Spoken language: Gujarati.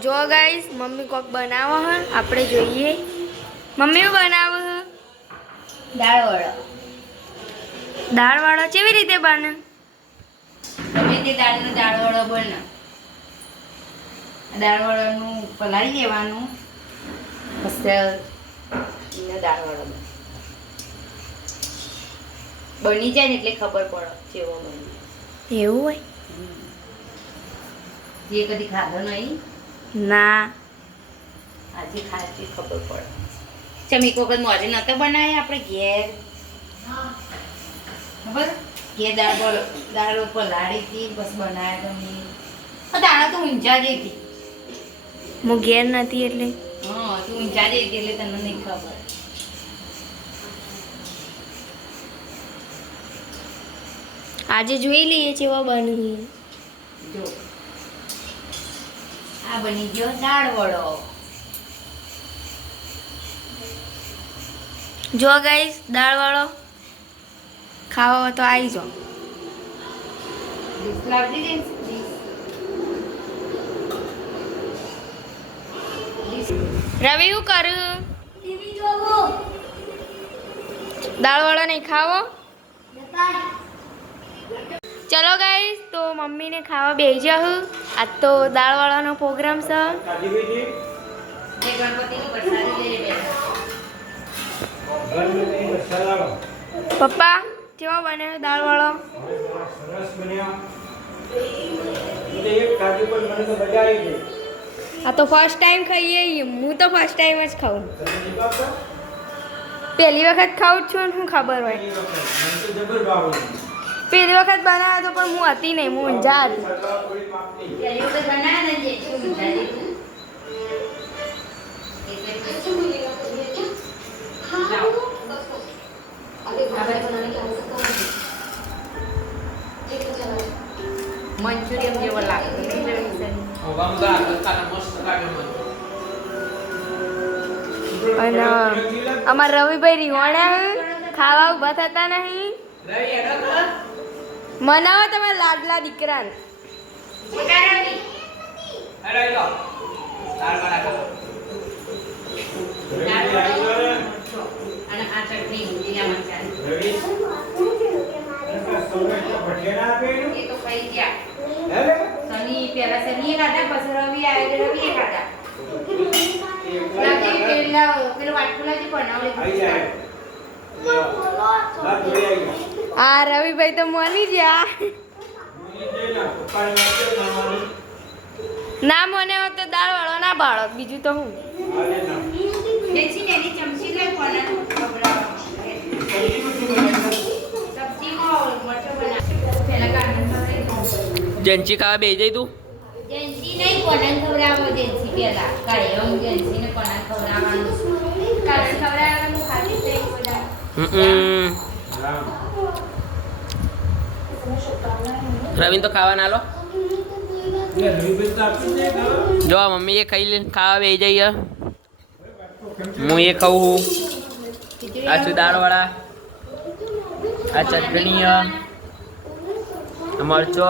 જો ગાઈસ મમ્મી કોક બનાવો હ આપણે જોઈએ મમ્મી શું બનાવો હ દાળવાળો કેવી રીતે બને તમે તે દાળવાળો બને દાળવાળાનું પલાળી દેવાનું પછી દાળવાળો બની જાય ને એટલે ખબર પડે કેવો બને એવું હોય એ કદી ખાધો નહીં ના આજે ખાધી ખબર પડે ચમ એક વખત મોજે નતો બનાવી આપણે ઘેર ખબર ઘેર દાળ પલાળી હતી બસ બનાવ્યા તમે દાણા તો ઊંચા જ હતી હું ઘેર નથી એટલે હા તું ઊંચા જ હતી એટલે તને નહીં ખબર આજે જોઈ લઈએ કેવા બની જો આ બની ગયો દાળ વડો જો ગાઈસ દાળવાળો ખાવા હોય તો આવી જાઓ ડીશ લાવજી ડીશ રવિ શું કરું દાળવાળો નહીં ખાવો ચલો ગાઈસ તો મમ્મીને ખાવા બેસી જાઉં આજ તો દાળવાળાનો પ્રોગ્રામ છે પપ્પા કેવો બન્યો દાળવાળો આ તો ફર્સ્ટ ટાઈમ ખાઈએ હું તો ફર્સ્ટ ટાઈમ જ ખાઉં પહેલી વખત ખાઉં છું ને શું ખબર હોય પહેલી વખત બનાવ્યો તો પણ હું હતી નહીં હું ઊંઝા હતી મંચુરિયન જેવો લાગે અને અમારા રવિભાઈ રીવાણા ખાવા ઊભા થતા નહીં મનાવો તમે લાડલા દીકરાને અને આ ચટણી લીલા મરચાં એ તો ખાઈ ગયા શનિ પેલા શનિએ ખાધા પછી રવિ આવે રવિએ ખાધા પેલો વાટકુલાજી બનાવડે આ રવિભાઈ તો મની ગયા ના મને હોત તો દાળ વાળો ના બાળો બીજું તો હું જેથી ને એની ચમચી લઈ કોના ખવડાવવા સબ્જીમાં મરચો બના પેલા કાંદા જેન્ચી ખાવા બેસી જઈ તું જેન્સી નહીં કોના ખવડાવો જેન્સી પેલા કાયમ જેન્સી ને કોના ખવડાવવાનું કાલે ખવડાવવાનું ખાતી થઈ બધા રવિન તો ખાવા ના લો જો મમ્મી એ ખાઈ લે ખાવા બેસી જઈએ હું એ ખાઉં આ છું દાળવાળા આ ચટણી મરચો